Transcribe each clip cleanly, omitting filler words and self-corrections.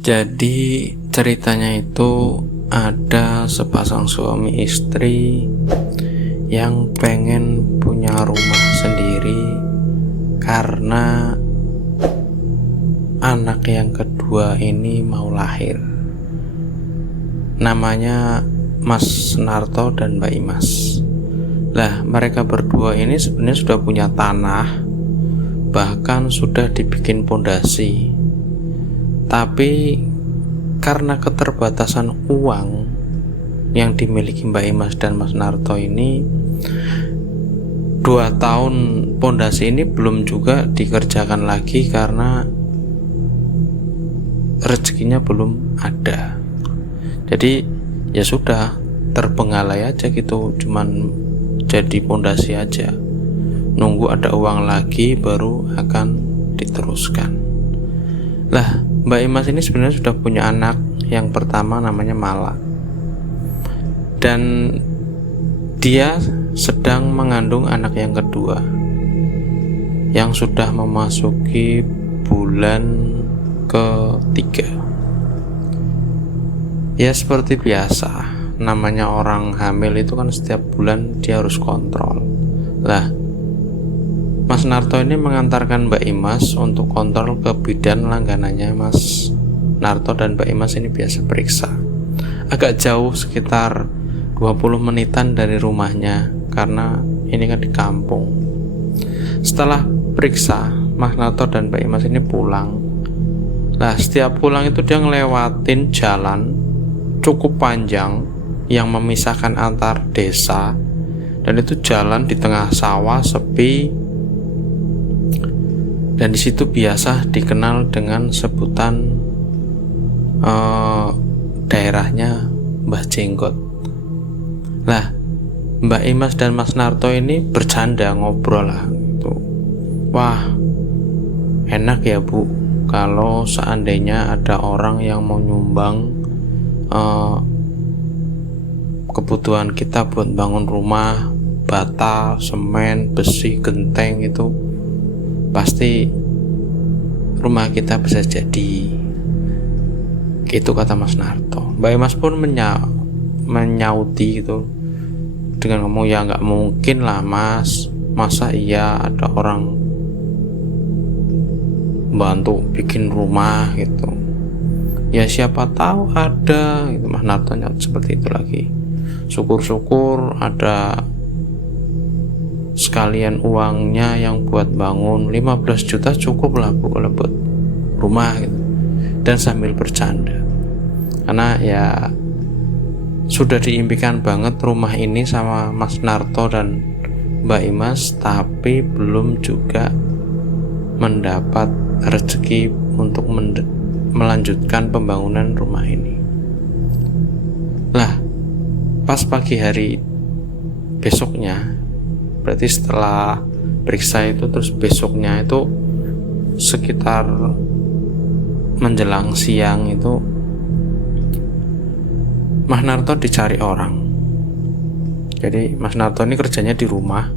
Jadi ceritanya itu ada sepasang suami istri yang pengen punya rumah sendiri karena anak yang kedua ini mau lahir. Namanya Mas Narto dan Mbak Imas. Lah, mereka berdua ini sebenarnya sudah punya tanah, bahkan sudah dibikin pondasi. Tapi karena keterbatasan uang yang dimiliki Mbak Imas dan Mas Narto ini, 2 tahun pondasi ini belum juga dikerjakan lagi karena rezekinya belum ada. Jadi ya sudah, terbengkalai aja gitu, cuman jadi pondasi aja, nunggu ada uang lagi baru akan diteruskan. Lah, Mbak Imas ini sebenarnya sudah punya anak yang pertama, namanya Mala, dan dia sedang mengandung anak yang kedua yang sudah memasuki bulan ketiga. Ya seperti biasa, namanya orang hamil itu kan setiap bulan dia harus kontrol. Lah, Mas Narto ini mengantarkan Mbak Imas untuk kontrol ke bidan langganannya Mas Narto, dan Mbak Imas ini biasa periksa. Agak jauh, sekitar 20 menitan dari rumahnya, karena ini kan di kampung. Setelah periksa, Mas Narto dan Mbak Imas ini pulang. Nah, setiap pulang itu dia ngelewatin jalan cukup panjang yang memisahkan antar desa, dan itu jalan di tengah sawah sepi. Dan disitu biasa dikenal dengan sebutan daerahnya Mbah Jenggot. Lah, Mbak Imas dan Mas Narto ini bercanda, ngobrol lah gitu. Wah, enak ya Bu, kalau seandainya ada orang yang mau nyumbang kebutuhan kita buat bangun rumah, bata, semen, besi, genteng, itu pasti rumah kita bisa jadi. Gitu kata Mas Narto. Mbak Imas pun menyauti gitu dengan ngomong, ya nggak mungkin lah Mas, masa iya ada orang bantu bikin rumah gitu. Ya siapa tahu ada gitu. Mas Narto nyat seperti itu lagi. Syukur-syukur ada sekalian uangnya yang buat bangun 15 juta cukup lah Bu kalau buat rumah gitu. Dan sambil bercanda, karena ya sudah diimpikan banget rumah ini sama Mas Narto dan Mbak Imas, tapi belum juga mendapat rezeki untuk melanjutkan pembangunan rumah ini. Lah, pas pagi hari besoknya, berarti setelah periksa itu, terus besoknya itu sekitar menjelang siang itu Mas Narto dicari orang. Jadi Mas Narto ini kerjanya di rumah,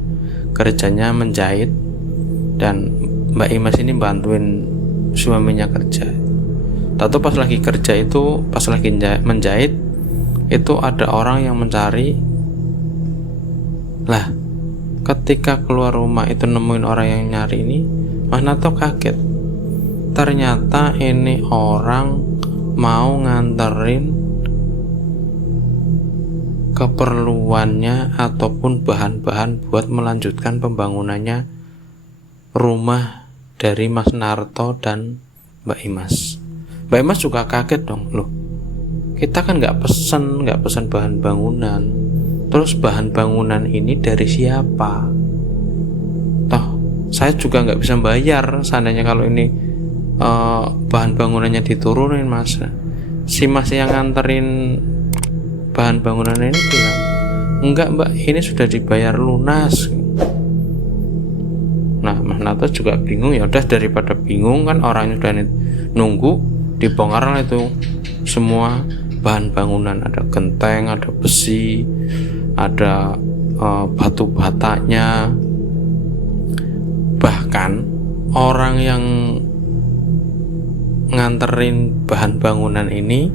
kerjanya menjahit, dan Mbak Imas ini bantuin suaminya kerja. Tahu pas lagi kerja itu, pas lagi menjahit itu ada orang yang mencari. Lah, ketika keluar rumah itu nemuin orang yang nyari ini, Mas Narto kaget. Ternyata ini orang mau nganterin keperluannya ataupun bahan-bahan buat melanjutkan pembangunannya rumah dari Mas Narto dan Mbak Imas. Mbak Imas juga kaget dong, loh kita kan nggak pesen bahan bangunan, terus bahan bangunan ini dari siapa? Toh saya juga nggak bisa bayar seandainya kalau ini bahan bangunannya diturunin Mas. Si Mas yang nganterin bahan bangunan ini bilang, enggak Mbak, ini sudah dibayar lunas. Nah, Mas Narto juga bingung. Ya udah, daripada bingung kan, orangnya sudah nunggu, dibongkar itu semua bahan bangunan. Ada genteng, ada besi, ada batu batanya. Bahkan orang yang nganterin bahan bangunan ini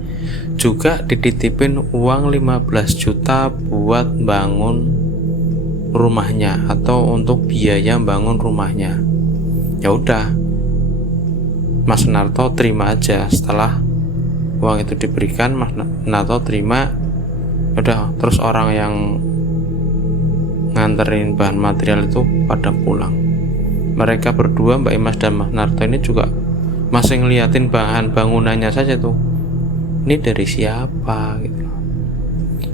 juga dititipin uang 15 juta buat bangun rumahnya atau untuk biaya bangun rumahnya. Ya udah, Mas Narto terima aja. Setelah uang itu diberikan, Mas Narto terima. Udah, terus orang yang nganterin bahan material itu pada pulang. Mereka berdua, Mbak Imas dan Mas Narto ini juga masih ngeliatin bahan bangunannya saja tuh. Ini dari siapa gitu.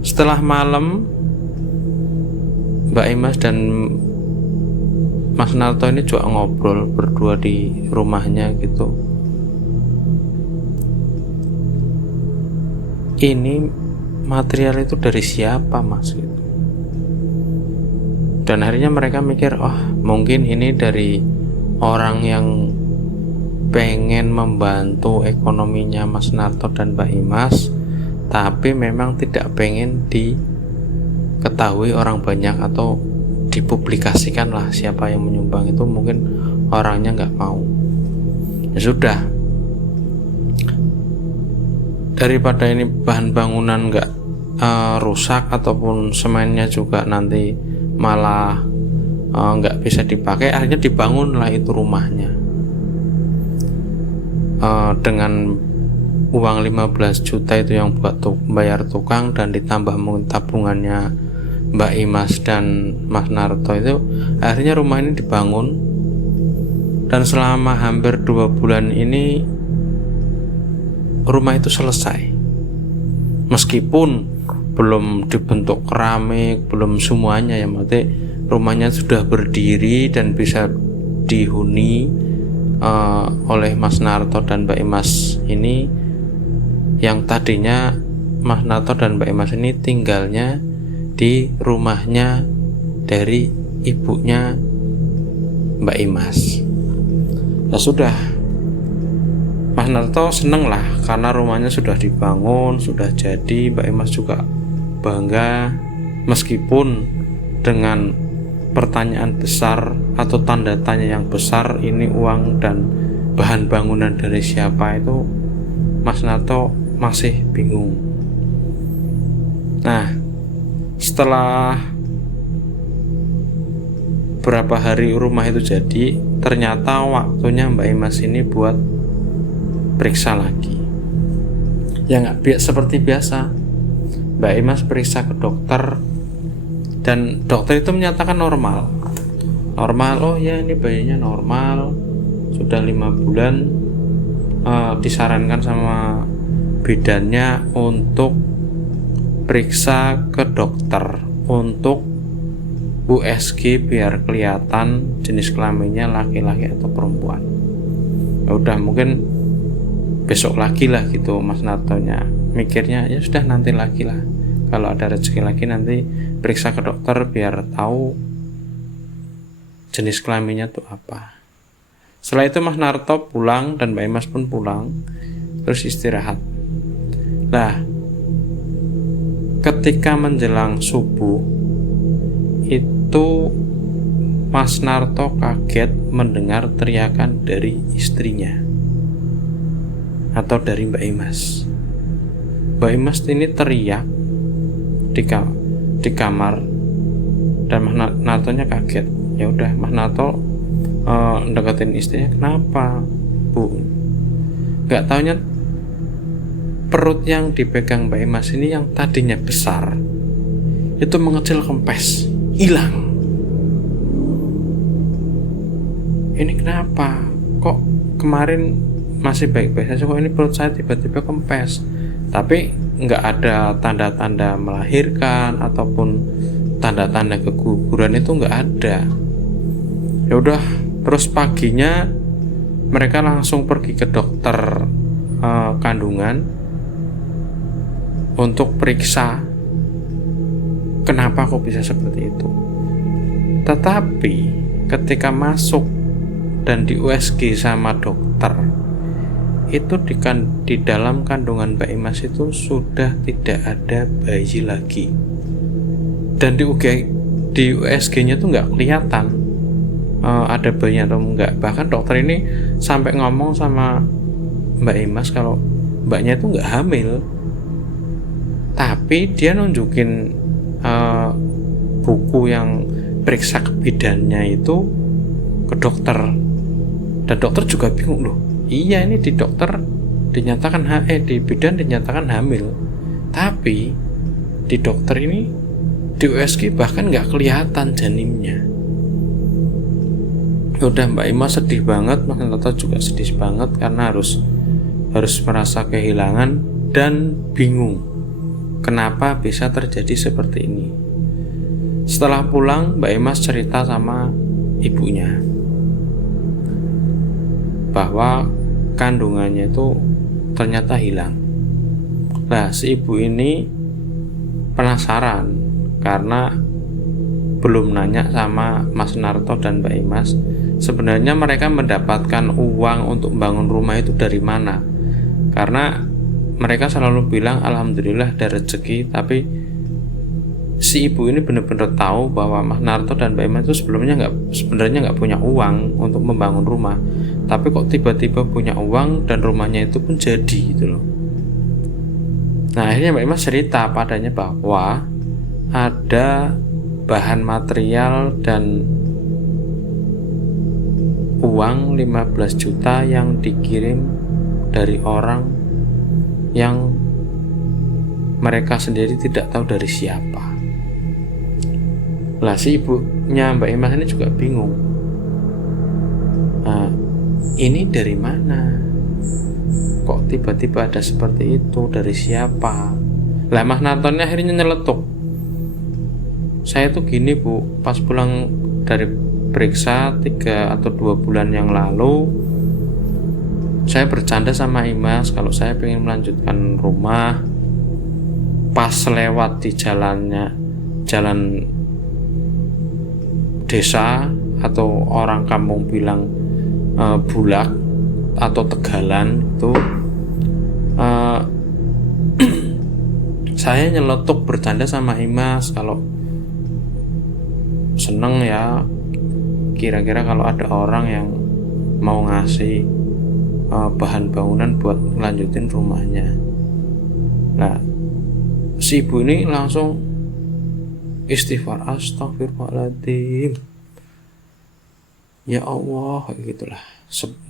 Setelah malam, Mbak Imas dan Mas Narto ini juga ngobrol berdua di rumahnya gitu. Ini material itu dari siapa, Mas gitu. Dan akhirnya mereka mikir, oh mungkin ini dari orang yang pengen membantu ekonominya Mas Narto dan Mbak Imas, tapi memang tidak pengen diketahui orang banyak atau dipublikasikan lah siapa yang menyumbang itu. Mungkin orangnya nggak mau. Ya sudah, daripada ini bahan bangunan nggak rusak ataupun semennya juga nanti malah nggak bisa dipakai, akhirnya dibangunlah itu rumahnya dengan uang 15 juta itu yang buat bayar tukang, dan ditambah mungkin tabungannya Mbak Imas dan Mas Narto itu. Akhirnya rumah ini dibangun, dan selama hampir 2 bulan ini rumah itu selesai. Meskipun belum dibentuk keramik, belum semuanya ya, maksudnya rumahnya sudah berdiri dan bisa dihuni oleh Mas Narto dan Mbak Imas ini. Yang tadinya Mas Narto dan Mbak Imas ini tinggalnya di rumahnya dari ibunya Mbak Imas. Ya sudah, Mas Narto seneng lah karena rumahnya sudah dibangun, sudah jadi. Mbak Imas juga bangga, meskipun dengan pertanyaan besar atau tanda tanya yang besar, ini uang dan bahan bangunan dari siapa, itu Mas Narto masih bingung. Nah, setelah berapa hari rumah itu jadi, ternyata waktunya Mbak Imas ini buat periksa lagi. Ya nggak seperti biasa, Mbak Imas periksa ke dokter, dan dokter itu menyatakan normal. Oh ya, ini bayinya normal, sudah 5 bulan. Disarankan sama bidannya untuk periksa ke dokter untuk USG biar kelihatan jenis kelaminnya laki-laki atau perempuan. Ya udah, mungkin besok lagi lah gitu Mas Nartonya mikirnya. Ya sudah, nanti lagi lah, kalau ada rezeki lagi nanti periksa ke dokter biar tahu jenis kelaminnya tuh apa. Setelah itu Mas Narto pulang dan Mbak Imas pun pulang, terus istirahat. Nah, ketika menjelang subuh itu Mas Narto kaget mendengar teriakan dari istrinya atau dari Mbak Imas. Mbak Imas ini teriak di kamar, dan Mas Nartonya kaget. Ya udah, Mas Narto deketin istrinya, kenapa Bu? Gak taunya perut yang dipegang Mbak Imas ini yang tadinya besar itu mengecil kempes, hilang. Ini kenapa? Kok kemarin masih baik-baik saja, kok ini perut saya tiba-tiba kempes? Tapi nggak ada tanda-tanda melahirkan ataupun tanda-tanda keguguran, itu nggak ada. Ya udah, terus paginya mereka langsung pergi ke dokter kandungan untuk periksa kenapa kok bisa seperti itu. Tetapi ketika masuk dan di USG sama dokter, itu di dalam kandungan Mbak Imas itu sudah tidak ada bayi lagi. Dan di di USG-nya tuh nggak kelihatan ada bayi atau enggak. Bahkan dokter ini sampai ngomong sama Mbak Imas kalau mbaknya itu nggak hamil, tapi dia nunjukin buku yang periksa kebidannya itu ke dokter, dan dokter juga bingung, loh iya ini di dokter dinyatakan di bidan dinyatakan hamil, tapi di dokter ini di USG bahkan nggak kelihatan janinnya. Udah Mbak Ima sedih banget, Mas Narto juga sedih banget karena harus merasa kehilangan dan bingung kenapa bisa terjadi seperti ini. Setelah pulang, Mbak Imas cerita sama ibunya bahwa kandungannya itu ternyata hilang. Nah, si ibu ini penasaran karena belum nanya sama Mas Narto dan Mbak Imas, sebenarnya mereka mendapatkan uang untuk bangun rumah itu dari mana. Karena mereka selalu bilang alhamdulillah ada rezeki, tapi si ibu ini benar-benar tahu bahwa Mas Narto dan Mbak Imas itu sebenarnya nggak punya uang untuk membangun rumah, tapi kok tiba-tiba punya uang dan rumahnya itu pun jadi gitu loh. Nah, akhirnya Mbak Imas cerita padanya bahwa ada bahan material dan uang 15 juta yang dikirim dari orang yang mereka sendiri tidak tahu dari siapa. Lah, si ibunya Mbak Imas ini juga bingung. Nah, ini dari mana? Kok tiba-tiba ada seperti itu, dari siapa? Lah, Mas Narto ini akhirnya nyeletuk. Saya tuh gini Bu, pas pulang dari periksa 3 atau 2 bulan yang lalu, saya bercanda sama Imas kalau saya pengen melanjutkan rumah. Pas lewat di jalan desa atau orang kampung bilang bulak atau tegalan itu, saya nyeletuk bercanda sama Imas kalau seneng ya kira-kira kalau ada orang yang mau ngasih bahan bangunan buat ngelanjutin rumahnya. Nah, si ibu ini langsung istighfar, astagfirullahaladzim, ya Allah, gitulah.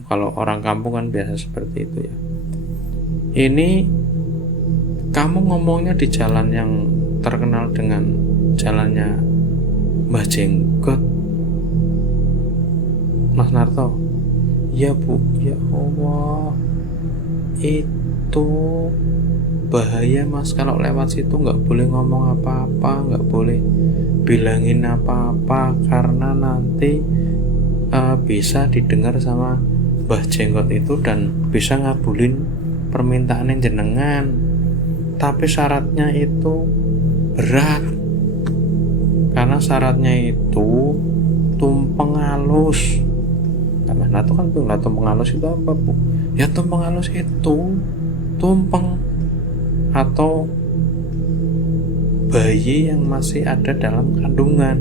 Kalau orang kampung kan biasa seperti itu ya. Ini kamu ngomongnya di jalan yang terkenal dengan jalannya Mbah Jenggot, Mas Narto. Ya Bu, ya Allah, itu bahaya Mas, kalau lewat situ nggak boleh ngomong apa-apa, nggak boleh bilangin apa-apa, karena nanti bisa didengar sama Mbah Jenggot itu dan bisa ngabulin permintaan jenengan. Tapi syaratnya itu berat, karena syaratnya itu tumpeng halus. Nah, itu kan tumpeng halus itu apa Bu? Ya tumpeng halus itu tumpeng atau bayi yang masih ada dalam kandungan.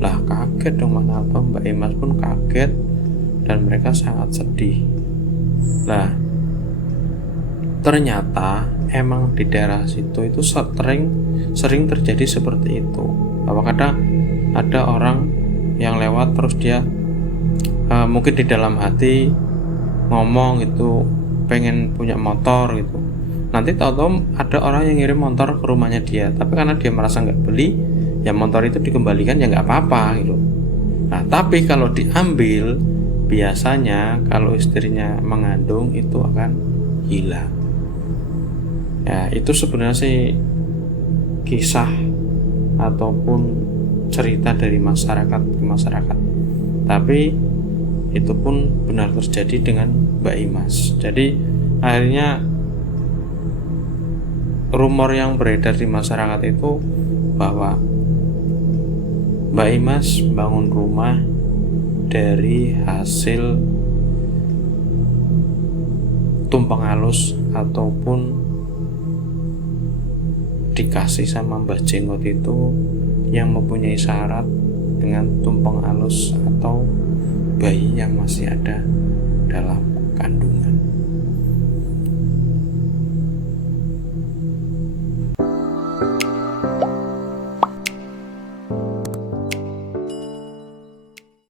Lah, kaget dong Mas Narto, Mbak Imas pun kaget dan mereka sangat sedih. Lah, ternyata emang di daerah situ itu sering terjadi seperti itu. Bahwa kadang ada orang yang lewat terus dia mungkin di dalam hati ngomong itu pengen punya motor gitu. Nanti tahu-tahu ada orang yang ngirim motor ke rumahnya dia, tapi karena dia merasa nggak beli, ya motor itu dikembalikan ya nggak apa-apa gitu. Nah, tapi kalau diambil, biasanya kalau istrinya mengandung itu akan hilang. Ya, itu sebenarnya sih kisah ataupun cerita dari masyarakat ke masyarakat. Tapi itu pun benar terjadi dengan Mbak Imas. Jadi akhirnya rumor yang beredar di masyarakat itu bahwa Mbak Imas bangun rumah dari hasil tumpeng halus ataupun dikasih sama Mbah Jenggot itu yang mempunyai syarat dengan tumpeng alus atau bayi yang masih ada dalam kandungan.